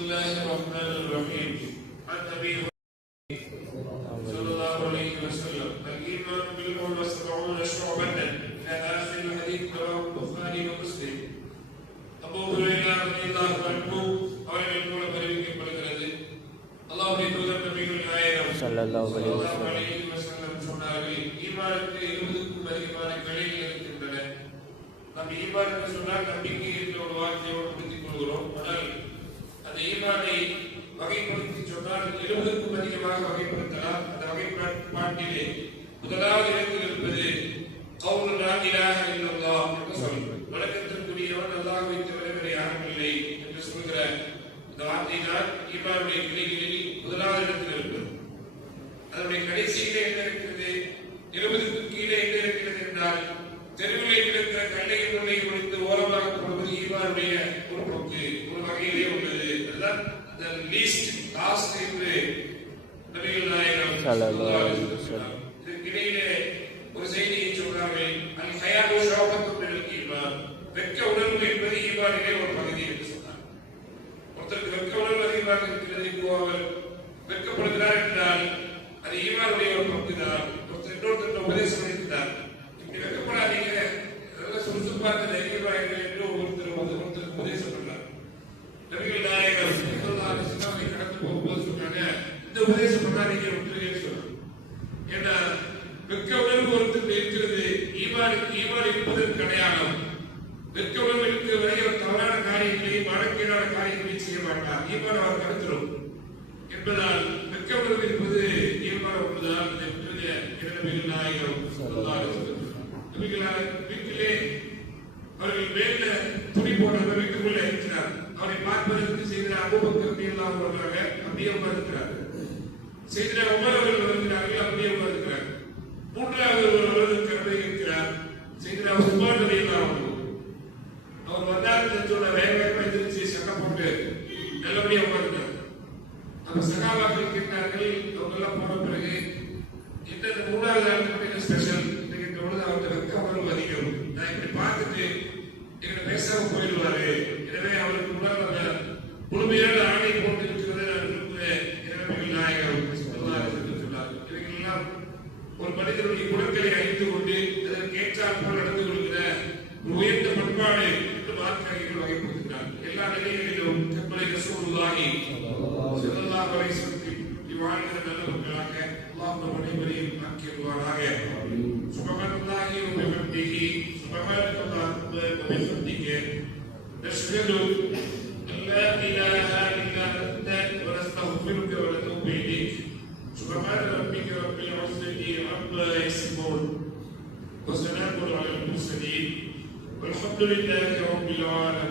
الله الرحمن الرحيم. عن ابي صلى الله عليه وسلم الايمان بالقول 70 شعبة الى اخر الحديث رواه البخاري ومسلم. Abu Hurairah ரலியல்லாஹு அன்ஹு அவர்கள் மூலம் அறிவிக்கப்படுகிறது, அல்லாஹ்வுடைய தூதர் நபிகள் நாயகம் ஸல்லல்லாஹு அலைஹி வஸல்லம் சொன்னார்கள், ஈமானுக்கு 20க்கும் அதிகமான கிளைகள் இருக்கின்றன. நாம் ஈமான் என்று சொன்னால் நம்பிக்கை என்ற ஒரு வார்த்தையோடு முடித்துக் கொள்கிறோம். ஆனால் அந்த ஈமானை வகைப்படுத்தி சொன்னால் 20க்கும் அதிகமாக வகைப்படுத்தலாம். அந்த வகைப்பாட்டிலே முதலாவது இடத்தில் இருப்பது கௌலு லா இலாஹ இல்லல்லாஹ் என்று சொல், வணக்கத்திற்குரியவன் அல்லாஹ்வை தவிர வேறு யாரும் இல்லை என்று சொல்கிற இந்த வார்த்தை தான் ஈமானுடைய கிளைகளில் முதலாவது இடத்தில் இருப்பது. அதனுடைய கடைசியிலே என்ன இருக்கிறது? 20க்கு கீழே என்ன இருக்கிறது என்றால், தெருவிலே கிடக்கிற கண்ணையினுடைய முடித்து ஓரமாக போடுவது ஈமானுடைய ஒரு போக்கு, ஒரு வகையிலே உள்ளது. அதுதான் அந்த லாஸ்ட் என்று நபிகள் நாயகம் ஸல்லல்லாஹு அலைஹி வஸல்லம் இதற்கிடையிலே ஒரு செய்தியை சொல்றார்கள், அல் ஹயாஉ ஷௌபத்துன் மினல் ஈமான், வெட்க உணர்வு என்பது ஈமானிலே ஒரு பகுதி என்று சொன்னார். ஒருத்தருக்கு வெட்க உணர்வு அதிகமாக இருக்கிறது, இப்போ அவர் வெட்கப்படுகிறார் என்றால் அது ஈமானுடைய ஒரு பங்கு தான். ஒருத்தர் இன்னொருத்தர் உபதேசம் இருக்கிறார், இப்படி வெட்கப்படாதீங்க, அதெல்லாம் சுறுசுறுப்பாக தைரியமாயிருங்கள் என்று ஒருத்தருக்கு உபதேசம் பண்றார். நபிகள் நாயகம் ஸல்லல்லாஹு அலைஹி வஸல்லம் கடந்து போகும்போது சொன்னாங்க, இந்த உபதேசம் பண்ணாதீங்க விட்டுருங்கன்னு சொன்னாங்க. ஏன்னா வெட்க உணர்வு ஒருத்தருக்கு இருக்கிறது, ஈமான் இருப்பதற்கு அடையாளம். வெட்க உணர்வு இருக்கிற வரை அவர் தவறான காரியங்களையும் மடக்கீடான காரியங்களையும் செய்ய மாட்டார், ஈமான் அவர் தடுத்துரும் என்பதால் வெட்க உணர்வு என்பது ஈமான் ஒன்றுதான். நபிகள் நாயகம் ஸல்லல்லாஹு அலைஹி வஸல்லம் வீட்டிலே அவர்கள் மேல துணி போடாத வீட்டுக்குள்ள இருக்கிறார். அவரை பார்ப்பதற்கு செய்த அபூபக்கர் ரலியல்லாஹு அன்ஹு அவர்கள் அப்படியே உட்கார்ந்திருக்கிறார். செய்த உமர் அவர்கள் வருகிறார்கள், அப்படியே உட்கார்ந்திருக்கிறார். மூன்றாவது ஒருவர் இருக்கிறார், செய்த உஸ்மான் ரலியல்லாஹு அன்ஹு அவர் வந்தார் தெரிஞ்சோட வேகமாக எதிர்த்து சட்டம் போட்டு நல்லபடியாக உட்கார்ந்தார். அந்த சகாபாக்கள் கேட்டார்கள், அவங்க எல்லாம் போன பிறகு இந்த மூணாவது ஆளுக்கு ஸ்பெஷல் இந்த பொழுது அவருக்கு வெட்க உணர்வு அதிகம், நான் இப்படி பார்த்துட்டு எங்களை பேசாம போயிடுவாரு, எனவே அவருக்கு முன்னால் முழுமையான ஆணை போட்டு இருக்கிறது நான் விரும்புகிறேன். எனவே நாயகம் சொன்னார். இவைகளெல்லாம் ஒரு மனிதனுடைய குணங்களை அறிந்து கொண்டு அதற்கு ஏற்றாற்போல் நடந்து கொள்கிற உயர்ந்த பண்பாடு என்று மார்க்கறிஞர்கள் வகைப்படுத்துகிறார். எல்லா நிலைகளிலும் கற்பனை ரசூலுல்லாஹி ஸல்லல்லாஹு அலைஹி வஸல்லம் வாழ்கிற நல்ல மக்களாக அல்லாஹ் நம் அனைவரையும் ஆக்கியருள்வாராக. சுப்ஹானல்லாஹி வ பிஹம்திஹி சுப்ஹானல்லாஹி வ பிஹம்திஹி நஷ்ஹது அல்லா இலாஹா இல்லா அன்த வ நஸ்தக்ஃபிருக வ நத்தூபு இலைக். சுப்ஹான ரப்பிக ரப்பில் இஸ்ஸத்தி அம்மா யசிஃபூன் வ ஸலாமுன் அலல் முர்ஸலீன் வல்ஹம்துலில்லாஹி ரப்பில் ஆலமீன்.